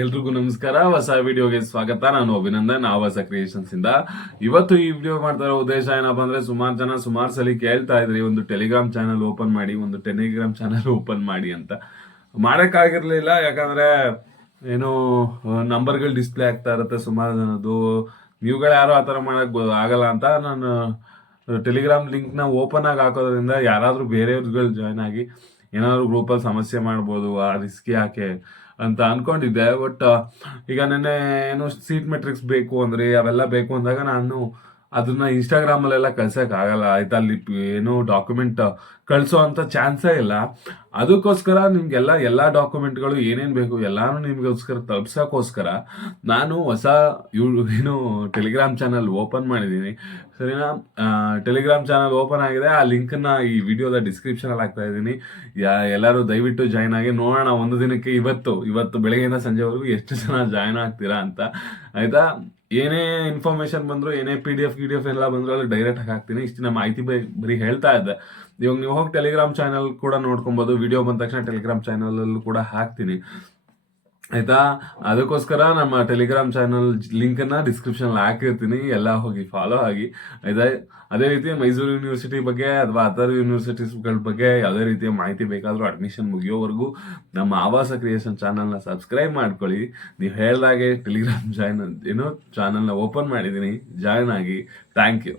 ಎಲ್ರಿಗೂ ನಮಸ್ಕಾರ. ಹೊಸ ವಿಡಿಯೋಗೆ ಸ್ವಾಗತ. ನಾನು ಅಭಿನಂದನ್, ಆವಾಸ ಕ್ರಿಯೇಷನ್ಸ್ ಇಂದ. ಇವತ್ತು ಈ ವಿಡಿಯೋ ಮಾಡ್ತಾ ಇರೋ ಉದ್ದೇಶ ಏನಪ್ಪಾ ಅಂದ್ರೆ, ಸುಮಾರು ಜನ ಸುಮಾರು ಸಲ ಕೇಳ್ತಾ ಇದ್ರಿ ಒಂದು ಟೆಲಿಗ್ರಾಮ್ ಚಾನಲ್ ಓಪನ್ ಮಾಡಿ, ಒಂದು ಟೆಲಿಗ್ರಾಮ್ ಚಾನಲ್ ಓಪನ್ ಮಾಡಿ ಅಂತ. ಮಾಡಕ್ಕಾಗಿರ್ಲಿಲ್ಲ, ಯಾಕಂದ್ರೆ ಏನು ನಂಬರ್ಗಳು ಡಿಸ್ಪ್ಲೇ ಆಗ್ತಾ ಇರುತ್ತೆ ಸುಮಾರು ಜನದ್ದು. ನೀವುಗಳು ಯಾರು ಆತರ ಮಾಡಕ್ ಆಗಲ್ಲ ಅಂತ ನಾನು ಟೆಲಿಗ್ರಾಮ್ ಲಿಂಕ್ ನ ಓಪನ್ ಆಗಿ ಹಾಕೋದ್ರಿಂದ ಯಾರಾದ್ರೂ ಬೇರೆಯವ್ರುಗಳು ಜಾಯ್ನ್ ಆಗಿ ಏನಾದ್ರು ಗ್ರೂಪಲ್ಲಿ ಸಮಸ್ಯೆ ಮಾಡ್ಬೋದು, ಆ ರಿಸ್ಕ್ ಯಾಕೆ ಅಂತ ಅನ್ಕೊಂಡಿದ್ದೆ. ಬಟ್ ಈಗ ನೆನ್ನೆ ಏನು ಸೀಟ್ ಮೆಟ್ರಿಕ್ಸ್ ಬೇಕು ಅಂದ್ರೆ, ಅವೆಲ್ಲ ಬೇಕು ಅಂದಾಗ ನಾನು ಅದನ್ನ ಇನ್ಸ್ಟಾಗ್ರಾಮ್ ಅಲ್ಲೆಲ್ಲ ಕಳ್ಸಕ್ ಆಗಲ್ಲ ಆಯ್ತಾ. ಅಲ್ಲಿ ಏನು ಡಾಕ್ಯುಮೆಂಟ್ ಕಳ್ಸೋ ಅಂತ ಚಾನ್ಸೇ ಇಲ್ಲ. ಅದಕ್ಕೋಸ್ಕರ ನಿಮ್ಗೆಲ್ಲ ಎಲ್ಲಾ ಡಾಕ್ಯುಮೆಂಟ್ಗಳು ಏನೇನ್ ಬೇಕು ಎಲ್ಲಾನು ನಿಮ್ಗೋಸ್ಕರ ತಲುಪ್ಸಕ್ಕೋಸ್ಕರ ನಾನು ಹೊಸ ಏನು ಟೆಲಿಗ್ರಾಮ್ ಚಾನಲ್ ಓಪನ್ ಮಾಡಿದೀನಿ, ಸರಿನಾ. ಟೆಲಿಗ್ರಾಮ್ ಚಾನಲ್ ಓಪನ್ ಆಗಿದೆ. ಆ ಲಿಂಕ್ ನ ಈ ವಿಡಿಯೋದ ಡಿಸ್ಕ್ರಿಪ್ಷನ್ ಅಲ್ಲಿ ಹಾಕ್ತಾ ಇದ್ದೀನಿ. ಎಲ್ಲರೂ ದಯವಿಟ್ಟು ಜಾಯ್ನ್ ಆಗಿ ನೋಡೋಣ. ಒಂದು ದಿನಕ್ಕೆ ಇವತ್ತು ಬೆಳಗ್ಗೆಯಿಂದ ಸಂಜೆವರೆಗೂ ಎಷ್ಟು ಜನ ಜಾಯ್ನ್ ಆಗ್ತೀರಾ ಅಂತ, ಆಯ್ತಾ. ಏನೇ ಇನ್ಫಾರ್ಮೇಶನ್ ಬಂದ್ರು, ಏನೇ PDF ಎಲ್ಲ ಬಂದ್ರು ಅಲ್ಲಿ ಡೈರೆಕ್ಟ್ ಆಗಿ ಹಾಕ್ತೀನಿ. ಇಷ್ಟು ನಮ್ಮ ಮಾಹಿತಿ ಬರೀ ಹೇಳ್ತಾ ಇದ್ದೆ. ಇವಾಗ ನೀವು ಹೋಗಿ ಟೆಲಿಗ್ರಾಮ್ ಚಾನಲ್ ಕೂಡ ನೋಡ್ಕೊಬಹುದು. ವಿಡಿಯೋ ಬಂದ ತಕ್ಷಣ ಟೆಲಿಗ್ರಾಮ್ ಚಾನಲ್ ಅಲ್ಲೂ ಕೂಡ ಹಾಕ್ತೀನಿ, ಆಯ್ತಾ. ಅದಕ್ಕೋಸ್ಕರ ನಮ್ಮ ಟೆಲಿಗ್ರಾಮ್ ಚಾನಲ್ ಲಿಂಕ್ ಅನ್ನ ಡಿಸ್ಕ್ರಿಪ್ಷನ್ ಅಲ್ಲಿ ಹಾಕಿರ್ತೀನಿ, ಎಲ್ಲ ಹೋಗಿ ಫಾಲೋ ಆಗಿ, ಆಯ್ತಾ. ಅದೇ ರೀತಿ ಮೈಸೂರು ಯೂನಿವರ್ಸಿಟಿ ಬಗ್ಗೆ ಅಥವಾ ಅದರ್ ಯೂನಿವರ್ಸಿಟೀಸ್ಗಳ ಬಗ್ಗೆ ಯಾವುದೇ ರೀತಿಯ ಮಾಹಿತಿ ಬೇಕಾದ್ರೂ ಅಡ್ಮಿಷನ್ ಮುಗಿಯೋವರೆಗೂ ನಮ್ಮ ಆವಾಸ ಕ್ರಿಯೇಷನ್ ಚಾನಲ್ನ ಸಬ್ಸ್ಕ್ರೈಬ್ ಮಾಡ್ಕೊಳ್ಳಿ. ನೀವು ಹೇಳ್ದಾಗೆ ಟೆಲಿಗ್ರಾಮ್ ಚಾನಲ್ನ ಓಪನ್ ಮಾಡಿದ್ದೀನಿ, ಜಾಯ್ನ್ ಆಗಿ. Thank you.